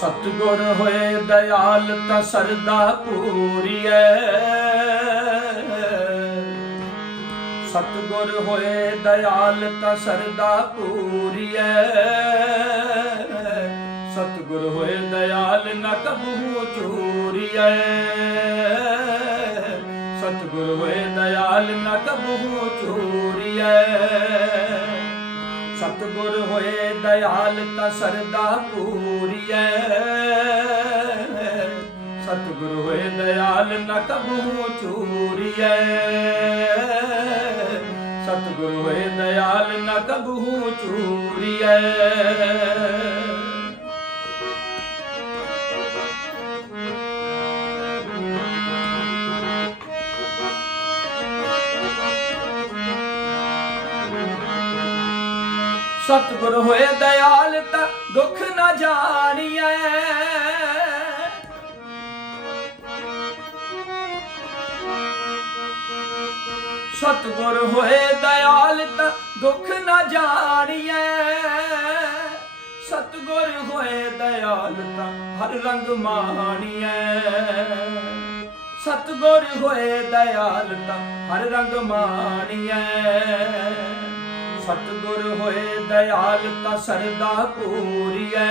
ਸਤਗੁਰ ਹੋਏ ਦਇਆਲ ਤਾਂ ਸਰਦਾ ਪੂਰੀਐ। ਸਤਗੁਰ ਹੋਏ ਦਇਆਲ ਤਾਂ ਸਰਦਾ ਪੂਰੀਐ। ਸਤਗੁਰ ਹੋਏ ਦਇਆਲ ਨਾ ਕਬਹੂ ਚੂਰੀਐ। ਸਤਗੁਰ ਹੋਏ ਦਇਆਲ ਨਾ ਕਬਹੂ ਚੂਰੀਐ। ਸਤਗੁਰ ਹੋਏ ਦਇਆਲ ਤਾਂ ਸਰਦਾ ਪੂਰੀਐ। ਸਤਗੁਰ ਹੋਏ ਦਇਆਲ ਨਾ ਕਬਹੂ ਚੂਰੀਐ। ਸਤਗੁਰ ਹੋਏ ਦਇਆਲ ਨਾ ਕਬਹੂ ਚੂਰੀਐ। ਸਤਿਗੁਰ ਹੋਏ ਦਇਆਲ ਤਾਂ ਦੁੱਖ ਨਾ ਜਾਣੀਐ। ਸਤਿਗੁਰ ਹੋਏ ਦਇਆਲ ਤਾਂ ਦੁੱਖ ਨਾ ਜਾਣੀਐ। ਸਤਿਗੁਰ ਹੋਏ ਦਇਆਲ ਤਾਂ ਹਰ ਰੰਗ ਮਾਣੀਐ। ਸਤਿਗੁਰ ਹੋਏ ਦਇਆਲ ਤਾਂ ਹਰ ਰੰਗ ਮਾਣੀਐ। ਸਤਿਗੁਰ ਹੋਏ ਦਇਆਲ ਤਾਂ ਸਰਦਾ ਪੂਰੀਐ।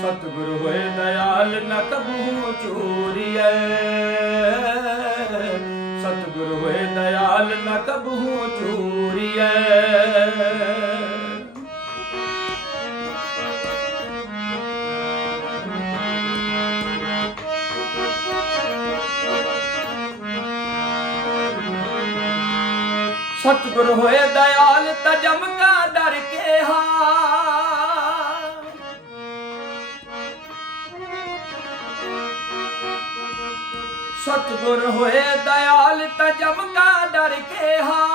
ਸਤਿਗੁਰ ਹੋਏ ਦਇਆਲ ਨ ਕਬਹੂ ਚੋਰੀਐ। ਸਤਿਗੁਰ ਹੋਏ ਦਇਆਲ ਨ ਕਬਹੂ ਚੋਰੀਐ। ਸਤਿਗੁਰ ਹੋਏ ਦਇਆਲ ਤਾਂ ਜਮ ਕਾ ਡਰ ਕੇ ਹਾ ਸਤਿਗੁਰ ਹੋਏ ਦਇਆਲ ਤਾਂ ਜਮ ਕਾ ਡਰ ਕੇ ਹਾ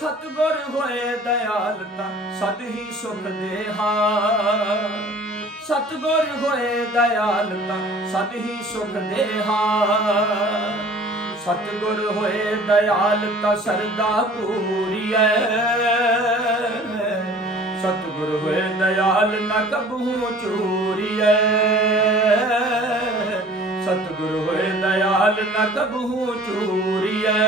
ਸਤਿਗੁਰ ਹੋਏ ਦਇਆਲ, ਤਾਂ ਸਦ ਹੀ ਸੁਖ ਦੇਹਾ। ਸਤਿਗੁਰ ਹੋਏ ਦਇਆਲ, ਤਾਂ ਸਦ ਹੀ ਸੁਖ ਦੇਹਾ। ਸਤਿਗੁਰ ਹੋਏ ਦਇਆਲ ਤਾਂ ਸਰਦਾ ਪੂਰੀਐ। ਸਤਿਗੁਰ ਹੋਏ ਦਇਆਲ ਨਾ ਕਬਹੂ ਚੋਰੀਐ। ਸਤਿਗੁਰ ਹੋਏ ਦਇਆਲ ਨਾ ਕਬਹੂ ਚੋਰੀਐ।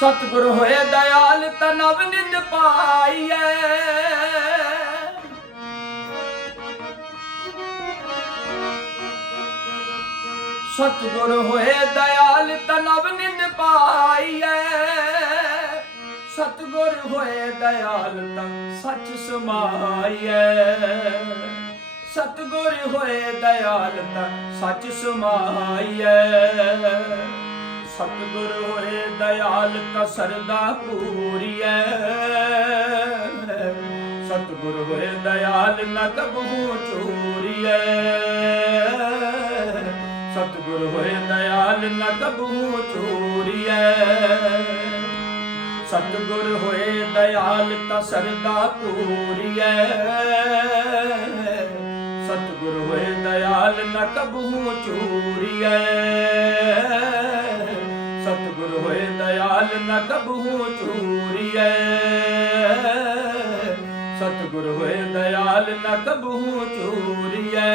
ਸਤਿਗੁਰ ਹੋਏ ਦਇਆਲ ਤਾਂ ਨਵ ਨਿੰਦ ਪਾਈਐ। ਸਤਿਗੁਰ ਹੋਏ ਦਇਆਲ ਤਨਵ ਨਵ ਨਿੰਦ ਪਾਈਐ। ਸਤਿਗੁਰ ਹੋਏ ਦਇਆਲ ਤਾਂ ਸੱਚ ਸਮਾਈਐ। ਸਤਿਗੁਰ ਹੋਏ ਦਇਆਲ ਤਾਂ ਸੱਚ ਸਮਾਈਐ। ਸਤਿਗੁਰ ਹੋਏ ਦਇਆਲ ਕਸਰਦਾ ਸਰਦਾ ਪੂਰੀਐ। ਸਤਿਗੁਰ ਹੋਏ ਦਇਆਲ ਨਾ ਕਬਹੂ ਚੋਰੀਐ। ਸਤਿਗੁਰ ਹੋਏ ਦਇਆਲ ਨਾ ਕਬਹੂ ਚੋਰੀਐ। ਸਤਿਗੁਰ ਹੋਏ ਦਇਆਲ ਕਸਰਦਾ ਸਰਦਾ ਪੂਰੀਐ। ਸਤਿਗੁਰ ਹੋਏ ਦਇਆਲ ਨਾ ਕਬਹੂ ਚੋਰੀਐ। ਹੋਏ ਦਇਆਲ ਨ ਚੂਰੀ ਚੂਰੀਐ ਸਤਗੁਰ ਹੋਏ ਦਇਆਲ ਨ ਕਬਹੂ ਚੂਰੀਐ